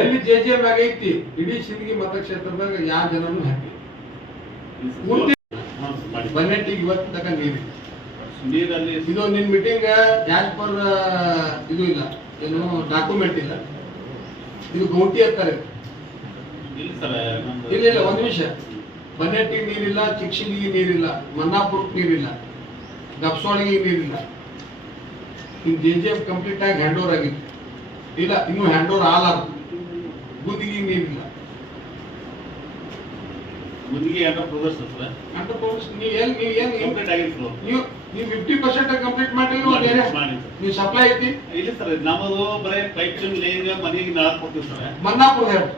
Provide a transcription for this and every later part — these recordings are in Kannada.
ಎಲ್ಲಿ ಜೆ ಜೆ ಮ್ಯಾಗ ಐತಿ? ಇಡೀ ಶಿಲ್ಗಿ ಮತಕ್ಷೇತ್ರದಾಗ ಯಾವ ಜನನು ಹಾಕಿ. ಬನ್ನೆಟ್ಟಿಗೆ ಇವತ್ತು ತಕ ನೀರು. ನೀರಲ್ಲಿ ಇದು ನಿನ್ ಮೀಟಿಂಗ್ ಆಸ್ ಪರ್ ಇದು ಇಲ್ಲ. ಏನು ಡಾಕ್ಯುಮೆಂಟ್ ಇಲ್ಲ. ಇದು ಗೌಟಿ ಅಂತಾರೆ ಇಲ್ಲ ಇಲ್ಲ ಒಂದ್ ನಿಮಿಷ. ಬನ್ನೆಟ್ಟಿಗೆ ನೀರಿಲ್ಲ ಚಿಕ್ಸಿಂಗಿಗೆ ನೀರಿಲ್ಲ ಮನ್ನಾಪುರಕ್ಕೆ ನೀರಿಲ್ಲ ಗಪ್ಸೋಳಿಗೆ ನೀರಿಲ್ಲ. ಇನ್ ಜೆ ಜೆ ಕಂಪ್ಲೀಟ್ ಆಗಿ ಹ್ಯಾಂಡ್ ಓವರ್ ಆಗಿತ್ತು. ಇಲ್ಲ ಇನ್ನು ಹ್ಯಾಂಡ್ ಓವರ್ ಆಲಾಗ ಗುದಿಗೆ ನೀರಿಲ್ಲ ಮುದಿಗೆ ಏನೋ ಪ್ರೋಗ್ರೆಸ್ ಅಂತ ಪ್ರೋಗ್ರೆಸ್ ನೀವು ಏನು ನೀವು ಏನು ಕಂಪ್ಲೀಟ್ ಆಗಿಲ್ಲ ನೀವು ನೀವು ಫಿಫ್ಟಿ ಪರ್ಸೆಂಟ್ ಕಂಪ್ಲೀಟ್ ಮಾಡಿಲ್ಲ ಬೇರೆ? ನೀವು ಸಪ್ಲೈ ಐತಿ? ಇಲ್ಲ ಸರ್ ನಮ್ಮದು ಬರೇ ಪೈಪ್ ಲೈನ್ ಮನೆಗೆ ನಾಲ್ಕು ಕೊಡ್ತೀವಿ ಸರ್. ಮನ್ನಾಪುರ ಹೇಳಿ.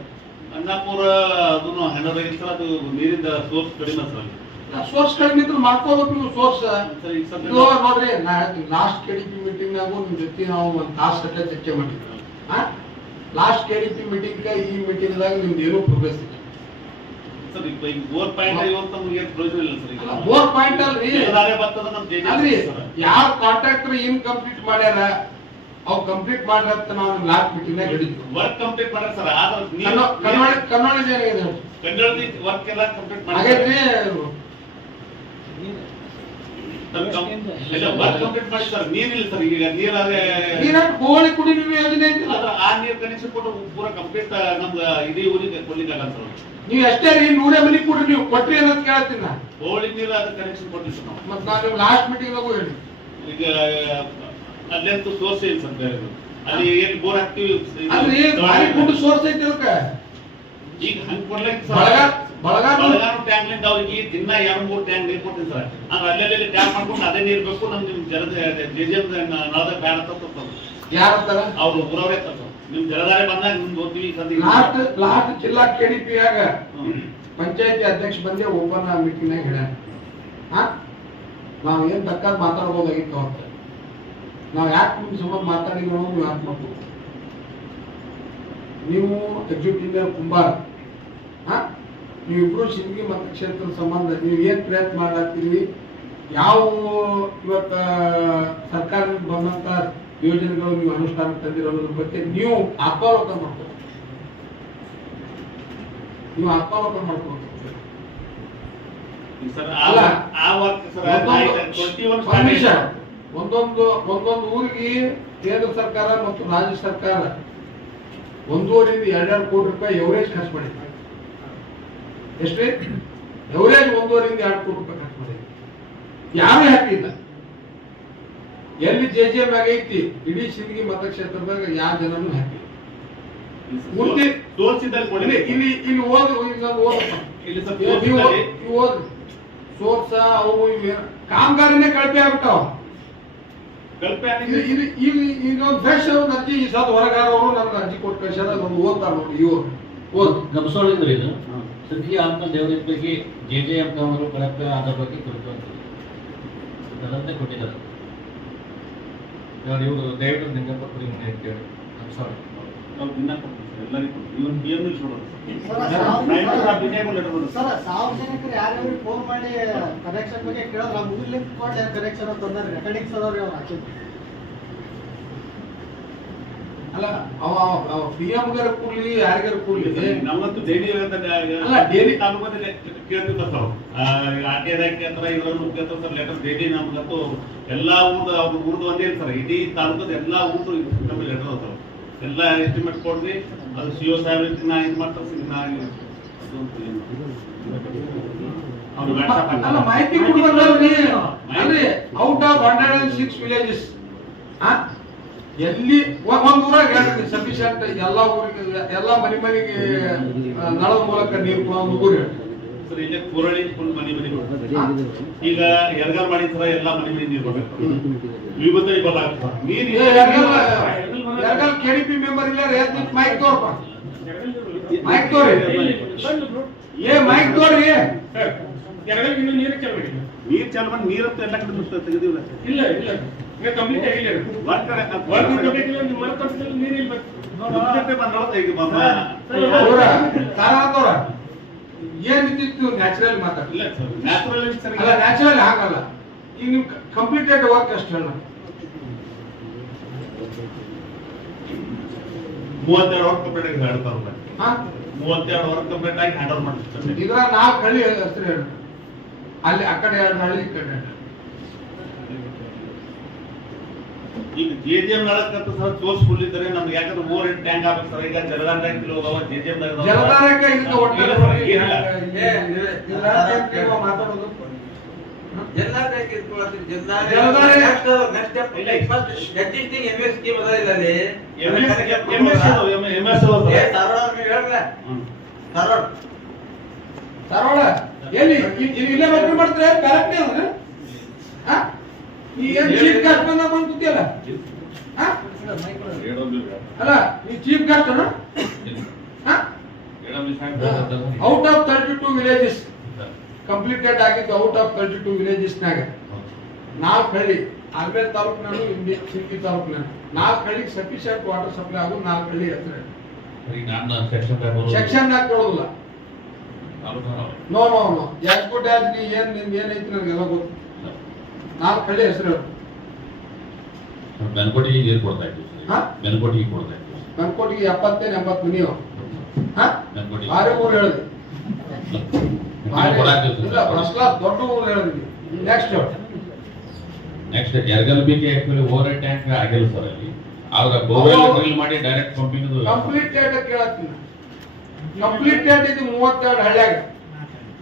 ಮನ್ನಾಪುರ ಅದನ್ನು ಆಗಿಲ್ಲ ಸರ್ ಅದು ನೀರಿಂದ ಸೋರ್ಸ್ ಕಡಿಮೆ ಸರ್ ಸೋರ್ಸ್ ಕಡಿಮೆ ಇದ್ರೆ ಮಾಡ್ಕೋಬೇಕು ನೀವು ಸೋರ್ಸ್ ನೋಡ್ರಿ ನಾ last K D P meeting ನಾವು ನಿಮ್ ಜೊತೆ ನಾವು ಒಂದು ತಾಸು ಗಟ್ಟಲೆ ಚರ್ಚೆ ಮಾಡಿದ್ವಿ. Last K D P meeting ಈ ಮೀಟಿಂಗ್ ದಾಗ ನಿಮ್ದು ಏನೋ ಪ್ರೋಗ್ರೆಸ್ ಇಲ್ಲ. ಸರ್ ಈಗ ಬೋರ್ ಪಾಯಿಂಟ್ ಇವತ್ತು ನಮಗೆ ಪ್ರಯೋಜನ ಇಲ್ಲ ಸರ್ ಈಗ? ಬೋರ್ ಪಾಯಿಂಟ್ ಅಲ್ರಿ. ಜಲಧಾರೆ ಬರ್ತದ ನಮ್ಮ ಸರ್. ಯಾರು ಕಾಂಟ್ರಾಕ್ಟರ್ ಏನ್ ಕಂಪ್ಲೀಟ್ ಮಾಡ್ಯಾರ ಅವ್ ಕಂಪ್ಲೀಟ್ ಮಾಡ್ರಂತ ನಾವು ನಿಮ್ ಲಾಸ್ಟ್ ಮೀಟಿಂಗ್ ಹಿಡಿದ್ವಿ ವರ್ಕ್ ಕಂಪ್ಲೀಟ್ ಮಾಡ್ರ ಸರ್ ಆದ್ರೆ ಕನ್ನಡ ಕನ್ನಡ ಕನ್ನಡ ಏನಾಗಿದೆ ಕನ್ನಡದ ವರ್ಕ್ ಎಲ್ಲ ಕಂಪ್ಲೀಟ್ ಮಾಡಿ ವರ್ಕ್ ಕಂಪ್ಲೀಟ್ ಮಾಡಿ ಸರ್. ನೀರಿಲ್ಲ ಸರ್ ಈಗ. ನೀರಾದ್ರೆ ನೀರ ಕೋಳಿ ಕುಡಿ ನೀವು ಯೋಜನೆ ಐತಿ ಅದ್ರ ಆ ನೀರ್ ಕನೆಕ್ಷನ್ ಕೊಟ್ಟು ಪೂರ ಕಂಪ್ಲೀಟ್ ನಮ್ದು ಇಡೀ ಊರಿಗೆ ಕೊಡ್ಲಿಕ್ಕೆ ಆಗಲ್ಲ ಸರ್ ನೀವು ಎಷ್ಟೇ ರೀ ನೂರೇ ಮನಿ ಕೊಡ್ರಿ ನೀವು ಕೊಟ್ರಿ ಅನ್ನೋದು ಕೇಳ್ತೀನಿ ನಾ ಹೋಳಿ ನೀರು ಅದ್ರ ಕನೆಕ್ಷನ್ ಕೊಡ್ತೀವಿ ಸರ್ ನಾವು. ಮತ್ ನಾನು ಲಾಸ್ಟ್ ಮೀಟಿಂಗ್ ನಾಗು ಹೇಳಿ. ಈಗ ಅಲ್ಲಂತೂ ಸೋರ್ಸ್ ಇಲ್ಲ ಸರ್ ಬೇರೆ ಅಲ್ಲಿ ಏನ್ ಬೋರ್ ಹಾಕ್ತಿವಿ ಅಲ್ರಿ ಭಾರಿ ಸೋರ್ಸ್ ಐತಿ ಅದಕ್ಕ. ಈಗ ಹಂಗ್ ಬಳಗಾರ್ ಟ್ಯಾಂಕ್ನಿಂದ ಅವ್ರಿಗೆ ದಿನ ಎರಡು ಮೂರು ಟ್ಯಾಂಕ್ ನೀರು ಕೊಡ್ತೀನಿ ಸರ್. ಅಂದ್ರೆ ಅಲ್ಲೆಲ್ಲಿ ಟ್ಯಾಂಕ್ ಮಾಡ್ಕೊಂಡು ಅದೇ ನೀರು ಬೇಕು ನಮ್ಗೆ ನಿಮ್ ಜಲದ ಜೆ ಜೆ ನಳದ ಬ್ಯಾಡ ತರ್ತಾರೆ. ಯಾರ ಅವ್ರು ಊರವ್ರೇ ತರ್ತಾರೆ ನಿಮ್ ಜಲಧಾರೆ ಬಂದಾಗ ನಿಮ್ಗೆ ಓದ್ತೀವಿ ಲಾಸ್ಟ್ ಲಾಸ್ಟ್ ಜಿಲ್ಲಾ ಕೆಡಿಪಿ ಆಗ ಹ್ಮ್. ಪಂಚಾಯತಿ ಅಧ್ಯಕ್ಷ ಬಂದೆ ಓಪನ್ ಮೀಟಿಂಗ್ ನಾಗ ಹೇಳ್ಯಾನ ಹಾ? ನಾವ್ ಏನ್ ತಕ್ಕ ಮಾತಾಡ್ಬೋದಾಗಿತ್ತು ಅಂತ ನಾವ್ ಯಾಕೆ ನಿಮ್ ಸುಮ್ಮನೆ ಮಾತಾಡಿದ್ರು ನೀವು ಯಾಕೆ ಮಾಡ್ಬೋದು? ನೀವು ಎಕ್ಸಿಕ್ಯೂಟಿವ್ ಕುಂಬಾರ್ ನೀವಿಬ್ರು ಶಿಂದಗಿ ಮತಕ್ಷೇತ್ರದ ಸಂಬಂಧ ನೀವು ಏನ್ ಪ್ರಯತ್ನ ಮಾಡತ್ತೀರಿ? ಯಾವ ಇವತ್ತ ಸರ್ಕಾರದಿಂದ ಬಂದಂತ ಯೋಜನೆಗಳು ನೀವು ಅನುಷ್ಠಾನ ತಂದಿರೋದ್ರ ಬಗ್ಗೆ ನೀವು ಆತ್ಮಾವಲೋಕನ ಮಾಡ್ಕೋ ನೀವು ಆತ್ಮಾವಲೋಕನ ಮಾಡ್ಕೊಂಡು. ಒಂದೊಂದು ಒಂದೊಂದು ಊರಿಗೆ ಕೇಂದ್ರ ಸರ್ಕಾರ ಮತ್ತು ರಾಜ್ಯ ಸರ್ಕಾರ ಒಂದೂವರೆಯಿಂದ ಎರಡೆರಡು ಕೋಟಿ ರೂಪಾಯಿ ಎವರೇಜ್ ಖರ್ಚು ಮಾಡಿದೆ ಎಷ್ಟ್ರಿ ಎವರೇಜ್ ಒಂದೂವರೆಯಿಂದ ಎರಡು ಕೋಟಿ ರೂಪಾಯಿ ಖರ್ಚು ಮಾಡಿದೆ ಯಾರು ಹ್ಯಾಪಿ ಇಲ್ಲ. ಎಲ್ಲಿ ಜೆ ಜೆ ಮ್ಯಾಗ ಐತಿ ಇಡೀ ಸಿಂದಗಿ ಮತಕ್ಷೇತ್ರದಾಗ ಯಾವ ಜನನು ಹಾಕಿ ಮುಂದೆ ಇಲ್ಲಿ ಇಲ್ಲಿ ಇಲ್ಲಿ ಓದು ಇನ್ನೊಂದು ಓದಪ್ಪ ಇಲ್ಲಿ ನೀವು ಓದ್ರಿ ಸೋರ್ಸ ಅವು ಇವೆ. ಕಾಮಗಾರಿನೇ ಕಳಪೆ ಆಗ್ಬಿಟ್ಟಾವ. ಒಂದು ಫ್ರೆಶ್ ಒಂದು ಅರ್ಜಿ ಈ ಸದ್ ಹೊರಗಾರವರು ನನ್ಗೆ ಅರ್ಜಿ ಕೊಟ್ಟು ಕಳ್ಸ್ಯಾರ ಒಂದು ಓದ್ತಾರ ನೋಡಿ ಇವ್ರು. ಓದ್ ಗಮನಿಸೋಳಿಂದ್ರೆ ಇದು? ಸದ್ಯ ಆತ್ಮ ದೇವರ ಬಗ್ಗೆ ಜೆ ಜೆ ಎಂ ಅವರು ಬರಕ್ಕೆ ಅದರ ಬಗ್ಗೆ ಕುರಿತು ಕೊಟ್ಟಿದ್ದಾರೆ. ಇವಾಗ ಇವರು ದಯವಿಟ್ಟು ನಿಂಗಪ್ಪ ಕುರಿ ಮನೆ ಅಂತೇಳಿ ಗಮನಿಸೋಳಿ ನಾವು ದಿನ ಕೊಡ್ತೀವಿ ಸರ್ ಎಲ್ಲರಿಗೂ ಇವನ್ ಪಿ ಸರ್, ಸಾರ್ವಜನಿಕರು ಯಾರ್ಯಾರು ಫೋನ್ ಮಾಡಿ ಕನೆಕ್ಷನ್ ಬಗ್ಗೆ ಕೇಳೋದು ನಾವು ಮುಗಿಲಿಂದ ಕೊಡ್ಲಿ ಕನೆಕ್ಷನ್ ಅಂತ ಅಂದ್ರೆ ರೆಕಾರ್ಡಿಂಗ್ಸ್ ಅದಾವ್ರಿ ಅವ್ರು ಹಾಕಿದ್ದು. ಅಲ್ಲ ಅವ ಪಿ ಎಂ ಗರ ಕೂಡ್ಲಿ ಯಾರಿಗಾರ ಕೂಡ್ಲಿ ನಮ್ಮಂತೂ ಡೈಲಿ ಅಲ್ಲ, ಡೈಲಿ ತಾಲೂಕಲ್ಲಿ ಕೇಳ್ತಿರ್ತಾರ ತಾವು ಆರ್ ಟಿ ಐ ಕೇಳ್ತಾರ ಇದ್ರಲ್ಲೂ ಕೇಳ್ತಾರ ಸರ್ ಲೆಟರ್ ಡೈಲಿ ನಮ್ಗಂತೂ ಎಲ್ಲಾ ಊರ್ದು ಅವ್ರ ಊರ್ದು ಒಂದೇ ಸರ್. ಇಡೀ ತಾಲೂಕದ ಎಲ್ಲಾ ಊರು ನಮಗೆ ಲೆಟರ್ ಅದಾವ ಎಲ್ಲಾ ಎಸ್ಟಿಮೇಟ್ ಕೊಡ್ರಿ ಅದು ಸಿ ಒ ಸಾಹೇಬ್ ನಾ ಇದು ಮಾಡ್ತಾರೆ ನಾ ಮಾಹಿತಿ out of hundred and six villages ಎಲ್ಲಿ ಒಂದ್ ಊರಾಗ ಹೇಳ್ರಿ ಸಫಿಶಿಯಂಟ್ ಎಲ್ಲಾ ಊರಿಗೆ ಎಲ್ಲಾ ಮನೆ ಮನೆಗೆ ನಳದ ಮೂಲಕ ನೀರು ಕೊಡೋ ಒಂದು ಊರು ಹೇಳ್ರಿ ಸರ್ ಇಲ್ಲೇ ಕುರಳಿ ಫುಲ್ ಮನೆ ಮನೆ ಈಗ ಎರ್ಗಾರ್ ಮಾಡಿ ತರ ಎಲ್ಲಾ ಮನೆ ಮನೆ ನೀರು ಬರ್ಬೇಕು ವಿಭೂತ ಬರಲ್ಲ ನೀರು ಯಾರ್ಗಲ್ ಕೆಡಿಪಿ ಮೆಂಬರ್ ಇಲ್ಲ ರೇತ್ ಮೈಕ್ ತೋರ್ಪ. ಮೈಕ್ ತೋರಿ. ಏ ಮೈಕ್ ತೋರಿ ಇನ್ನೂ ನೀರು ಚೆಲ್ಬೇಕಿಲ್ಲ ನೀರು ಚಾಲು ಮಾಡಿ ನೀರಂತ ಎಲ್ಲ ಕಡೆ ತೆಗೆದಿಲ್ಲ. ಇಲ್ಲ ಇಲ್ಲ. ಈಗ ಕಂಪ್ಲೀಟ್ ಆಗಿಲ್ಲ ಒಂದ್ ಕಡೆ ವರ್ಕ್ ಕಂಪ್ಲೀಟ್ ಇಲ್ಲ ನಿಮ್ಮ ಮನೆ ತೋಟದಲ್ಲಿ ನೀರು ಇಲ್ಲ ಮುಚ್ಚಕ್ಕೆ ಬಂದವಲ್ಲ ಈಗ ಬಂದ ಅವ್ರ ತಾರಾತೋರ ಏನ್ ಇದ್ದಿತ್ತು ನ್ಯಾಚುರಲ್ ಮಾತಾಡ ಇಲ್ಲ ಸರ್ ನ್ಯಾಚುರಲ್ ಸರ್ ಅಲ್ಲ ನ್ಯಾಚುರಲ್ ಹಾಗಲ್ಲ ಈಗ ನಿಮ್ ಕಂಪ್ಲೀಟೆಡ್ ವರ್ಕ್ ಅಷ್ಟು ಹೇಳ ಮೂವತ್ತೆರಡು ವರ್ಷ ಕಂಪ್ಲೀಟ್ ಆಗಿ ಎರಡು ಸಾವಿರ ರೂಪಾಯಿ ಹಾ ಮೂವತ್ತೆರಡು ವರ್ಷ ಕಂಪ್ಲೀಟ್ ಆಗಿ ಹ್ಯಾಂಡ್ ಓವರ್ ಮಾಡ್ತಾರೆ ಇದ್ರ ನಾಲ್ಕು ಹಳ್ಳಿ ಹೆಸರು ಹೇಳಿ ಅಲ್ಲಿ ಆ ಕಡೆ ಎರಡು ಹಳ್ಳಿ ಈ ಕಡೆ ಎರಡು ಈಗ ಜೆ ಜಿ ಎಂ ನಡಕ್ಕಂತ ಸರ್ ಜೋಶ್ ಫುಲ್ ಇದ್ದಾರೆ ನಮ್ಗೆ ಯಾಕಂದ್ರೆ ಮೂರ್ ಎಂಟು ಟ್ಯಾಂಕ್ ಆಗ್ಬೇಕು ಸರ್. ಈಗ ಜಲಧಾರ ಟ್ಯಾಂಕ್ ಕಿಲೋ ಅದಾವ ಜೆ ಜಿ ಎಂ ಜಲಧಾರಕ್ಕೆ ಇದಕ್ಕೆ ಒಟ್ಟು ಇಲ್ಲ ಸರ್, ಏನಿಲ್ಲ. ಏ, ಇದ್ರ ಏನ್ ನೀವು ಮಾತಾಡೋದು? ಜಿಲ್ಲಾ ಬ್ಯಾಂಕ್ ಇಟ್ಕೊಳತ್ತೀರಿ, ಜಿಲ್ಲಾ ಜಲಧಾರೆ- next next ಇಲ್ಲ. first existing MS scheme ಅದ ಇಲ್ಲ ಅಲ್ಲಿ? M S M S M S ಏ, ಧಾರವಾಡ ನೀವು ಹೇಳ್ರಲ್ಲ, ಧಾರವಾಡ. ಧಾರವಾಡ ಎಲ್ಲಿ? ಇಲ್ಲೇ ಮಾಡ್ತಾರೆ? ಕರೆಕ್ಟ್ ಏನ್ ಚೀಫ್ ಗೆಸ್ಟ್ ಬಂದ ಬಂದ್ಬಿಟ್ಟಿಯಲ್ಲ? ಅಲ್ಲ ನೀ chief guest out of thirty two villages completed ಆಗಿದ್ದು ಔಟ್ ಆಫ್ ತರ್ಟಿ ಟೂ ವಿಲೇಜಸ್ನಾಗ ನಾಲ್ಕು ಹಳ್ಳಿ ಆಲ್ಬೇರ್ ತಾಲೂಕಿನಾನು ಇಂಡಿ ಸಿಂಕಿ ತಾಲೂಕ್ನ ನಾಲ್ಕು ಹಳ್ಳಿಗೆ ಸಫಿಶಿಯಂಟ್ ವಾಟರ್ ಸಪ್ಲೈ ಆಗೋ ನಾಲ್ಕು ಹಳ್ಳಿ ಹತ್ರ ಸೆಕ್ಷನ್ ನಾಗ ಕೊಡೋದಿಲ್ಲ. ನೋ ನೋ ನೋ ಯಾಜ್ಕೋಟ್ ಯಾಜ್ ನೀ ಏನ್ ನಿಮ್ಗೆ ಏನೈತಿ ನನಗೆಲ್ಲ ಗೊತ್ತು. ನಾಲ್ಕು ಕಡೆ ಹೆಸರು ಬೆನ್ಕೋಟಿಗೆ ನೀರು ಕೊಡ್ತಾ ಇದ್ದೀವಿ ಹಾ? ಬೆನ್ಕೋಟಿಗೆ ಕೊಡ್ತಾ ಇದ್ದೀವಿ ಕನ್ಕೋಟಿಗೆ ಎಪ್ಪತ್ತೇನು ಎಂಬತ್ತು ಮನಿ ಬೆನ್ಕೋಟಿಗೆ. ಭಾರಿ ಊರು ಹೇಳಿದೆ ಫಸ್ಟ್ ದೊಡ್ಡ ಊರು ಹೇಳಿದ್ವಿ ನೆಕ್ಸ್ಟ್ ನೆಕ್ಸ್ಟ್ ಎರಗಲ್ ಬಿಕೆ ಆಕ್ಚುಲಿ ಓವರ್ ಟ್ಯಾಂಕ್ ಆಗಿಲ್ಲ ಸರ್ ಅಲ್ಲಿ. ಆದ್ರೆ ಬೋರ್ವೆಲ್ ಡ್ರಿಲ್ ಮಾಡಿ ಡೈರೆಕ್ಟ್ ಪಂಪಿಂಗ್ ಕಂಪ್ಲೀಟ್ ಡೇಟ್ ಕೇಳತ್ತೀನಿ. ಕಂಪ್ಲೀಟ್ ಡೇಟ್ ಇದು ಮೂವತ್ತೆರಡು ಹಳ್ಳಿಯಾಗ.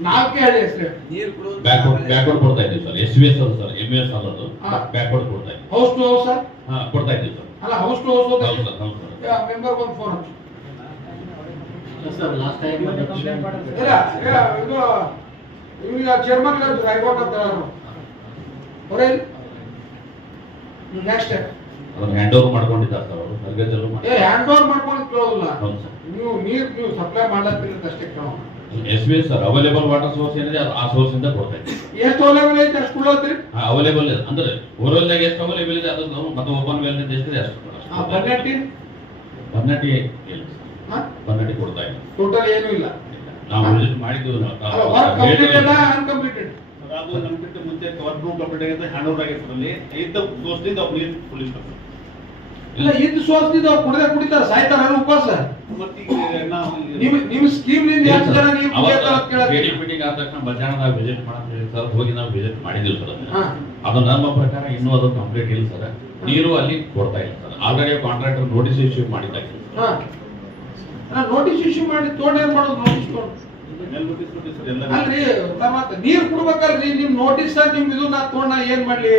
ನಾಲ್ಕೇ ಹಳ್ಳಿ ಹೆಸರು ನೀರು ಕುಡಿಯೋದು ಬ್ಯಾಕ್ವರ್ಡ್ ಬ್ಯಾಕ್ವರ್ಡ್ ಕೊಡ್ತಾ ಇದ್ದೀವಿ ಸರ್. ಎಸ್ ವಿ ಎಸ್ ಅಲ್ಲ ಸರ್. ಎಂ ಎಸ್ ಅಲ್ಲದು ಹಾ. ಬ್ಯಾಕ್ವರ್ಡ್ ಕೊಡ್ತಾ ಇದ್ದೀವಿ. ಹೌಸ್ ಟು ಹೌಸ್ ಹಾ ಕೊಡ್ತಾ ಇದ್ದೀವಿ ಸರ್. ಅಲ್ಲ ಹೌಸ್ ಟು ಹೌಸ್ ಹೌದು ಸರ್ ಹೌದು ಸರ್. ಮೆಂಬರ್ ಒಂದು ಫೋನ್ ಹಚ್ಚು. ಸರ್ ಲಾಸ್ಟ್ ಟೈಮ್ ಇಲ್ಲ ಇದು ಚೇರ್ಮನ್ ಹೈಕೋರ್ಟ್ ಅಂತ ಹೇಳೋರು. ನೆಕ್ಸ್ಟ್ ಅದನ್ನ ಹ್ಯಾಂಡ್ ಓವರ್ ಮಾಡ್ಕೊಂಡಿದ್ದಾರೆ ಸರ್ ಅವರು. ಹ್ಯಾಂಡ್ ಓವರ್ ಮಾಡ್ಕೊಂಡು ಕೇಳೋದಿಲ್ಲ. ಸರ್. ನೀವು ನೀರು ನೀವು ಸಪ್ಲೈ ಮಾಡ್ಲತ್ತೀರಿ ಅಂತ ಅಷ್ಟೇ ಕೇಳೋಣ. S B S sir available water source ಏನಿದೆ ಅದು ಆ ಸೋರ್ಸ್ ಇಂದ ಕೊಡ್ತಾ ಇದ್ದೀವಿ. ಎಷ್ಟು ಅವೈಲೇಬಲ್ ಐತೆ ಅಷ್ಟು ಕೊಡ್ಲತ್ತೀರಿ ಅವೈಲೇಬಲ್ ಇದೆ. ಅಂದ್ರೆ ಬೋರ್ವೆಲ್ದಾಗ ಎಷ್ಟು ಅವೈಲೇಬಲ್ ಇದೆ ಅದು ನಾವು ಮತ್ತೆ ಓಪನ್ ವೆಲ್ ಎಷ್ಟಿದೆ ಅಷ್ಟು ಆ ಬನ್ನೆಟ್ಟಿ ಬನ್ನಟ್ಟಿ ಇಲ್ಲ ಹಾ? ಬನ್ನಟ್ಟಿ ಕೊಡ್ತಾ ಇಲ್ಲ ಟೋಟಲ್ ಏನೂ ಇಲ್ಲ. ನಾವು ವಿಸಿಟ್ ಅನ್ಕಂಪ್ಲೀಟೆಡ್ ಅದು ನಮ್ ಮುಂಚೆ ಕಂಪ್ಲೀಟ್ ಹ್ಯಾಂಡ್ ಓವರ್ ಆಗಿರ್ತದೆ ಅಲ್ಲಿ. ಐದು ದೋಸ್ತಿಂದ ಅವ್ರು ನೀರು ಕುಡಿಸ್ತಾರೆ ಇಲ್ಲ ಇದ್ದು ಸೋಸ್ತಿದ್ದು ಕುಡಿದೇ ಕುಡಿತಾರ ಸಾಯ್ತಾರ ಉಪವಾಸ. ಈಗ ನಾವು ನಿಮ್ ನಿಮ್ ಸ್ಕೀಮ್ನಿಂದ ಎಷ್ಟು ಜನ ನೀವು ಮೀಟಿಂಗ್ ಆದ ತಕ್ಷಣ ಮಧ್ಯಾಹ್ನ ವಿಸಿಟ್ ಮಾಡಂತ ಸರ್ ಹೋಗಿ ನಾವು ವಿಸಿಟ್ ಮಾಡಿದಿಲ್ಲ ಸರ್. ಅದು ನಮ್ಮ ಪ್ರಕಾರ ಇನ್ನೂ ಅದು ಕಂಪ್ಲೀಟ್ ಇಲ್ಲ ಸರ್. ನೀರು ಅಲ್ಲಿ ಕೊಡ್ತಾ ಇಲ್ಲ sir. Already contractor notice issue ಮಾಡಿದ್ದಾರೆ. ಹಾ. ನೋಟಿಸ್ ಇಶ್ಯೂ ಮಾಡಿ ತೋಟ ಏನ್ ಮಾಡೋದು? ನೋಟಿಸ್ ಅಲ್ರಿ ನೀರ್ ಕುಡ್ಬೇಕಲ್ರಿ ನಿಮ್ ನೋಟಿಸ್ ನಿಮ್ ಇದು ನಾ ತೋಣ ಏನ್ ಮಾಡ್ಲಿ?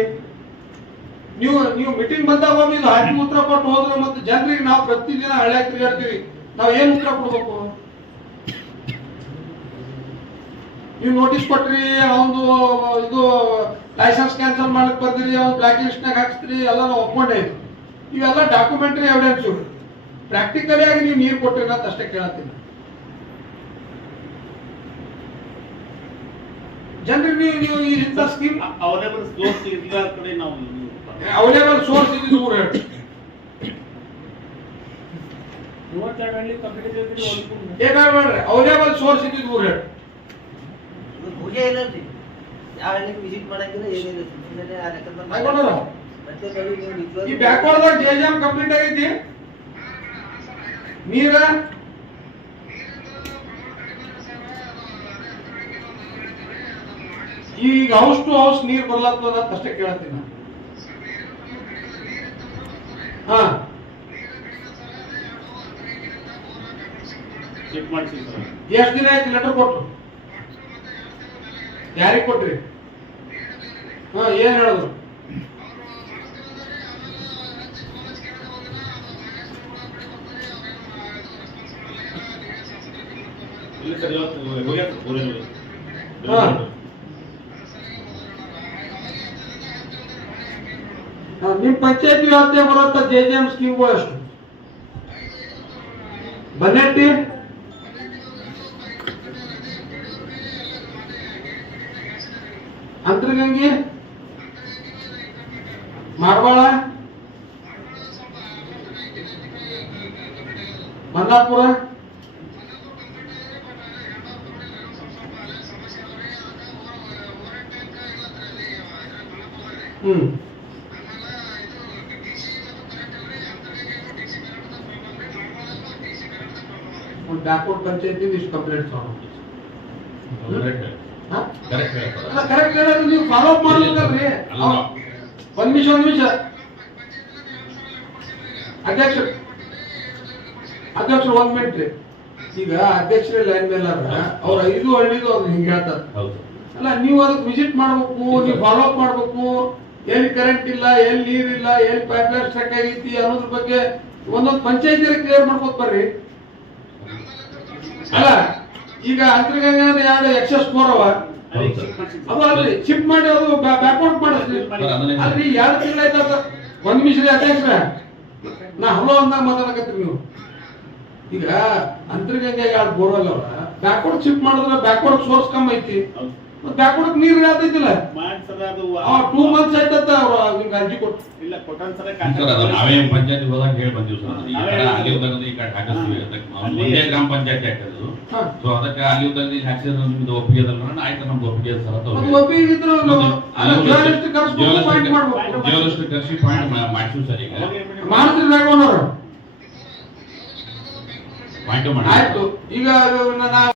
ನೀವು ನೀವು ಮೀಟಿಂಗ್ ಬಂದಾಗ ಇದು ಹಾಕಿ ಉತ್ತರ ಕೊಟ್ಟು ಹೋದ್ರೆ ಮತ್ತೆ ಜನರಿಗೆ ನಾವು ಪ್ರತಿದಿನ ಹಳ್ಳ್ಯಾಗ ತಿರುಗಾಡ್ತೀವಿ. ನಾವು ಏನ್ ಉತ್ತರ ಕೊಡ್ಬೇಕು? ನೀವು ನೋಟಿಸ್ ಕೊಟ್ರಿ ಅವನು ಇದು ಲೈಸೆನ್ಸ್ ಕ್ಯಾನ್ಸಲ್ ಮಾಡಕ್ ಬರ್ದಿರಿ ಅವ್ನು ಬ್ಲಾಕ್ ಲಿಸ್ಟ್ನಾಗ ಹಾಕ್ಸ್ತೀರಿ, ಎಲ್ಲ ನಾವು ಒಪ್ಕೊಂಡೇ. ಇವೆಲ್ಲ ಡಾಕ್ಯುಮೆಂಟರಿ ಎವಿಡೆನ್ಸ್ ಪ್ರಾಕ್ಟಿಕಲಿ ಆಗಿ ನೀವು ನೀರು ಕೊಟ್ಟಿರಿ ಅಂತ ಅಷ್ಟೇ ಕೇಳತ್ತೀನಿ. ಜನರಿಗೆ ನೀವು ನೀವು ಇಂಥ ಸ್ಕೀಮ್ ಅವೈಲೇಬಲ್ ಸೋರ್ಸ್ ಇಲ್ಲ ಕಡೆ ನಾವು ಅವೈಲೇಬಲ್ ಸೋರ್ಸ್ ಇದ್ದಿದ್ದು ಊರು ಹೇಳಿ. ಒಂದು ಏನಾದ್ರು ಮಾಡ್ರಿ ಅವೈಲೇಬಲ್ ಸೋರ್ಸ್ ಇದ್ದಿದ್ದು ಊರು ಹೇಳಿ. ಇದು ಹೋಗೇ ಇಲ್ಲಲ್ರಿ ಯಾವ ಹಳ್ಳಿಗೆ ವಿಸಿಟ್ ಮಾಡಂಗಿಲ್ಲ ಏನಿಲ್ಲ ಸುಮ್ಮನೆ ಆ ಲೆಕ್ಕದ ಈ ಬ್ಯಾಕ್ವರ್ಡ್ದಾಗ ಜೆ ಜೆ ಕಂಪ್ಲೀಟ್ ಆಗೈತಿ? ನೀರ? ಈಗ ಹೌಸ್ ಟು ಹೌಸ್ ನೀರ್ ಬರ್ಲಾಗ್ತದ ಅಷ್ಟೇ ಕೇಳತ್ತೀನಿ ಹಾ. ಚೆಕ್ ಮಾಡಿಸಿ ಸರ್. ಎಷ್ಟ್ ದಿನ ಆಯ್ತು ಲೆಟರ್ ಕೊಟ್ಟು? ಯಾರಿಗ್ ಕೊಟ್ರಿ? ಹಾ ಏನ್ ಹೇಳಿದ್ರು ಇಲ್ಲ ಸರ್ ಇವತ್ತು ಹೋಗ್ಯಾಕ ಊರಲ್ಲಿ. ಹಾ. ಹಾ, ನಿಮ್ ಪಂಚಾಯತಿ ವ್ಯಾಪ್ತಿಯ ಬರುವಂತ ಜೆ ಜೆ ಎಂ ಸ್ಕೀಮ್ ಅಷ್ಟು? ಬನ್ನೆಟ್ಟಿ ಅಂತರ್ಗಂಗಿ ಮಾಡಬಾಳ? ಮಲ್ಲಾಪುರ. ಹ್ಮ್. ಬ್ಯಾಕ್ವರ್ಡ್ ಪಂಚಾಯತಿ ಇಷ್ಟು ಕಂಪ್ಲೇಂಟ್ ಕರೆಕ್ಟ್ ಹಾ ಕರೆಕ್ಟ್ ಹೇಳ್ತಾರೆ ಅಲ್ಲ ಕರೆಕ್ಟ್ ಹೇಳೋದು ನೀವು ಫಾಲೋ ಅಪ್ ಮಾಡ್ಬೇಕಲ್ರಿ ಒಂದ್ ನಿಮಿಷ ಒಂದ್ ನಿಮಿಷ ಅಧ್ಯಕ್ಷ ಅಧ್ಯಕ್ಷರು ಒಂದ್ ಮಿನಿಟ್ ರೀ ಈಗ ಅಧ್ಯಕ್ಷರೇ ಲೈನ್ ಮೇಲೆ ಅವ್ರ ಐದು ಹಳ್ಳಿದು ಅವ್ರು ಹಿಂಗೆ ಹೇಳ್ತಾರೆ. ಅಲ್ಲ ನೀವು ಅದಕ್ಕೆ ವಿಸಿಟ್ ಮಾಡ್ಬೇಕು ನೀವು ಫಾಲೋ ಅಪ್ ಮಾಡ್ಬೇಕು ಎಲ್ಲಿ ಕರೆಂಟ್ ಇಲ್ಲ ಎಲ್ಲಿ ನೀರಿಲ್ಲ ಇಲ್ಲ ಎಲ್ಲಿ ಪೈಪ್ ಲೈನ್ ಸ್ಟ್ರಕ್ ಆಗೈತಿ ಅನ್ನೋದ್ರ ಬಗ್ಗೆ ಒಂದೊಂದು ಪಂಚಾಯತಿ ಕ್ಲಿಯರ್ ಮಾಡ್ಕೋತ ಬರ್ರಿ. ಅಲ್ಲ ಈಗ ಅಂತರ್ಗಂಗ ಯಾರು ಎಕ್ಸಸ್ ಫೋರ್ ಅವ? ಅದು ಅಲ್ರಿ ಚಿಪ್ ಮಾಡಿ ಅದು ಬ್ಯಾಕ್ಔಟ್ ಮಾಡಿಸ್ರಿ ಅದನ್ನೇ- ಅಲ್ರಿ ಎರಡು ತಿಂಗಳಾಯ್ತ ಒಂದ್ ಮಿಶ್ರಿ ಅಧ್ಯಕ್ಷರ ನಾ ಹಲೋ ಅಂದಾಗ ಮಾತಾಡಕತ್ರಿ ನೀವು. ಈಗ ಅಂತರ್ಗಂಗ ಯಾರು ಬೋರ್ವೆಲ್ ಅವ ಬ್ಯಾಕ್ವರ್ಡ್ ಚಿಪ್ ಮಾಡಿದ್ರೆ ಬ್ಯಾಕ್ವರ್ಡ್ ಸೋರ್ಸ್ ಕಮ್ಮಿ ಐತಿ. ಬ್ಯಾಕ್ವರ್ಡ್ ನೀರ್ ಆ ಟೂ ಮಂತ್ಸ್ ಆಯ್ತಂತ ಅವ್ರು ನಿಮ್ಗೆ ಅರ್ಜಿ ಕೊಟ್ಟು. ಇಲ್ಲ ಕೊಟ್ಟನ್ ಸರ ನಾವೇ ಪಂಚಾಯತ್ ಹೋದಾಗ ಹೇಳಿ ಬಂದಿವಿ ಸರ್. ಈ ಕಡೆ ಅಲ್ಲಿ ಹೋದಾಗ ಈ ಕಡೆ ಹಾಕಿಸ್ತೀವಿ ಒಂದೇ ಗ್ರಾಮ ಪಂಚಾಯತ್ ಹಾಕಿದ್ರು. ಸೊ ಅದಕ್ಕೆ ಅಲ್ಲಿ ಹೋದಾಗ ನೀವು ಹಾಕ್ಸಿದ್ರೆ ನಿಮ್ದು ಒಪ್ಪಿಗೆ ಅದಲ್ಲ ಆಯ್ತು ನಮ್ದು ಒಪ್ಪಿಗೆ ಸರ್ ಜೀವನಷ್ಟು ಕರ್ಸಿ ಪಾಯಿಂಟ್ ಮಾಡ್ತೀವಿ ಸರ್ ಈಗ. ಮಾಡ್ತೀರಿ ರಾಘವನವ್ರು ಪಾಯಿಂಟ್ ಮಾಡಿ ಆಯ್ತು. ಈಗ